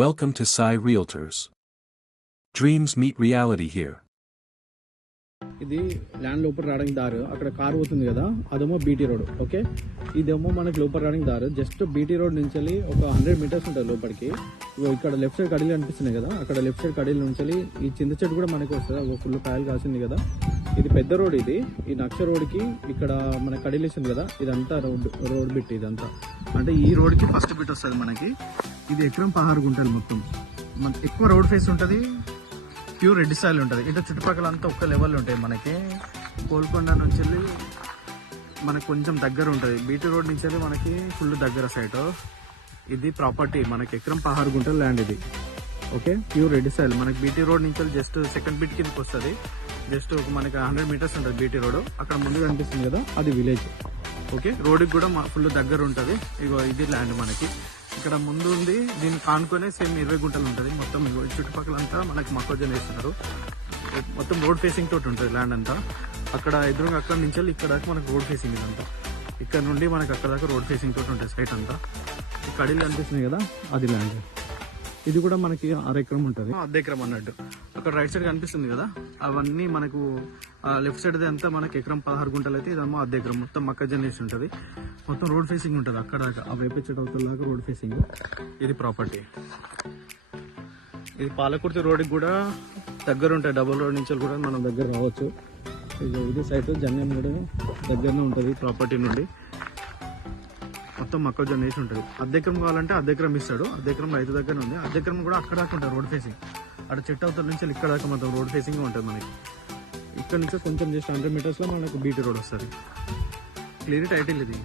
Welcome to Sai Realtors. Dreams meet reality here. ఇది land లోపల రావడానికి దారి. అక్కడ కార్ పోతుంది కదా, అదేమో బీటీ రోడ్. ఓకే, ఇదేమో మనకి లోపల రావడానికి దారి. జస్ట్ బీటీ రోడ్ నుంచి ఒక 100 మీటర్స్ ఉంటుంది లోపలికి. ఇక్కడ లెఫ్ట్ సైడ్ కడీలు అనిపిస్తున్నాయి కదా, అక్కడ లెఫ్ట్ సైడ్ కడీలు నుంచి ఈ చింత చెట్టు కూడా మనకి వస్తుంది. ఒక ఫుల్ కాయలు కాసింది కదా. ఇది పెద్ద రోడ్. ఇది ఈ నక్ష రోడ్కి ఇక్కడ మన కడీలు వేసింది కదా, ఇదంతా రోడ్ బిట్. ఇదంతా అంటే ఈ రోడ్కి ఫస్ట్ బిట్ వస్తుంది మనకి. ఇది ఎకరం 16 గుంటలు మొత్తం. మన ఎక్కువ రోడ్ ఫేస్ ఉంటుంది, ప్యూర్ రెడ్ సాయిల్ ఉంటుంది. ఇటు చుట్టుపక్కల అంతా ఒక్క లెవెల్ ఉంటాయి. మనకి కోల్కొండ నుంచి మనకు కొంచెం దగ్గర ఉంటుంది. బీటీ రోడ్ నుంచి మనకి ఫుల్ దగ్గర సైట్. ఇది ప్రాపర్టీ మనకి ఎకరం 16 గుంటల ల్యాండ్ ఇది. Okay, pure red soil. మనకి బీటీ రోడ్ నుంచి జస్ట్ సెకండ్ బిట్ కిందకి వస్తుంది. జస్ట్ మనకి 100 మీటర్స్ ఉంటుంది బీటీ రోడ్. అక్కడ ముందు కనిపిస్తుంది కదా, అది విలేజ్. ఓకే, రోడ్కి కూడా ఫుల్ దగ్గర ఉంటుంది. ఇగో ఇది ల్యాండ్ మనకి ఇక్కడ ముందు ఉంది. దీన్ని కానుకొనే సేమ్ 20 గుంటలు ఉంటుంది మొత్తం. చుట్టుపక్కల అంతా మనకి మొక్కజొన్న వేస్తున్నారు. మొత్తం రోడ్ ఫేసింగ్ తోటి ఉంటుంది ల్యాండ్ అంతా. అక్కడ ఎదురుగా అక్కడ నుంచి ఇక్కడ దాకా మనకు రోడ్ ఫేసింగ్ ఇదంతా. ఇక్కడ నుండి మనకి అక్కడ దాకా రోడ్ ఫేసింగ్ తోటి ఉంటుంది సైట్ అంతా. కడీలు అనిపిస్తుంది కదా, అది ల్యాండ్. ఇది కూడా మనకి 6 ఎకరం ఉంటుంది, 1/2 ఎకరం అన్నట్టు. అక్కడ రైట్ సైడ్ కనిపిస్తుంది కదా, అవన్నీ మనకు లెఫ్ట్ సైడ్ అంతా మనకి ఎకరం 16 గుంటలు అయితే ఇదేమో 1/2 ఎకరం మొత్తం మొక్కజొన్న వేసి ఉంటుంది. మొత్తం రోడ్ ఫేసింగ్ ఉంటుంది అక్కడ దాకా. ఆ వేప చెట్టు అవతల దాకా రోడ్ ఫేసింగ్. ఇది ప్రాపర్టీ. ఇది పాలకుర్తి రోడ్కి కూడా దగ్గర ఉంటాయి. డబుల్ రోడ్ నుంచి కూడా మనం దగ్గర రావచ్చు. ఇది సైట్ జన్యం కూడా దగ్గరనే ఉంటుంది ప్రాపర్టీ నుండి. మొత్తం మొక్కజొన్న వేసి ఉంటుంది. 1/2 ఎకరం కావాలంటే 1/2 ఎకరం ఇస్తాడు. 1/2 ఎకరం రైతు దగ్గర ఉంది. 1/2 ఎకరం కూడా అక్కడ దాకా ఉంటుంది రోడ్ ఫేసింగ్. అక్కడ చెట్టు అవతల నుంచి ఇక్కడ దాకా మొత్తం రోడ్ ఫేసింగ్ ఉంటుంది మనకి. ఇక్కడ నుంచి కొంచెం జస్ట్ 100 మీటర్స్లో మనకు బీటీ రోడ్ వస్తుంది. క్లియర్ టైటిల్ ఇది.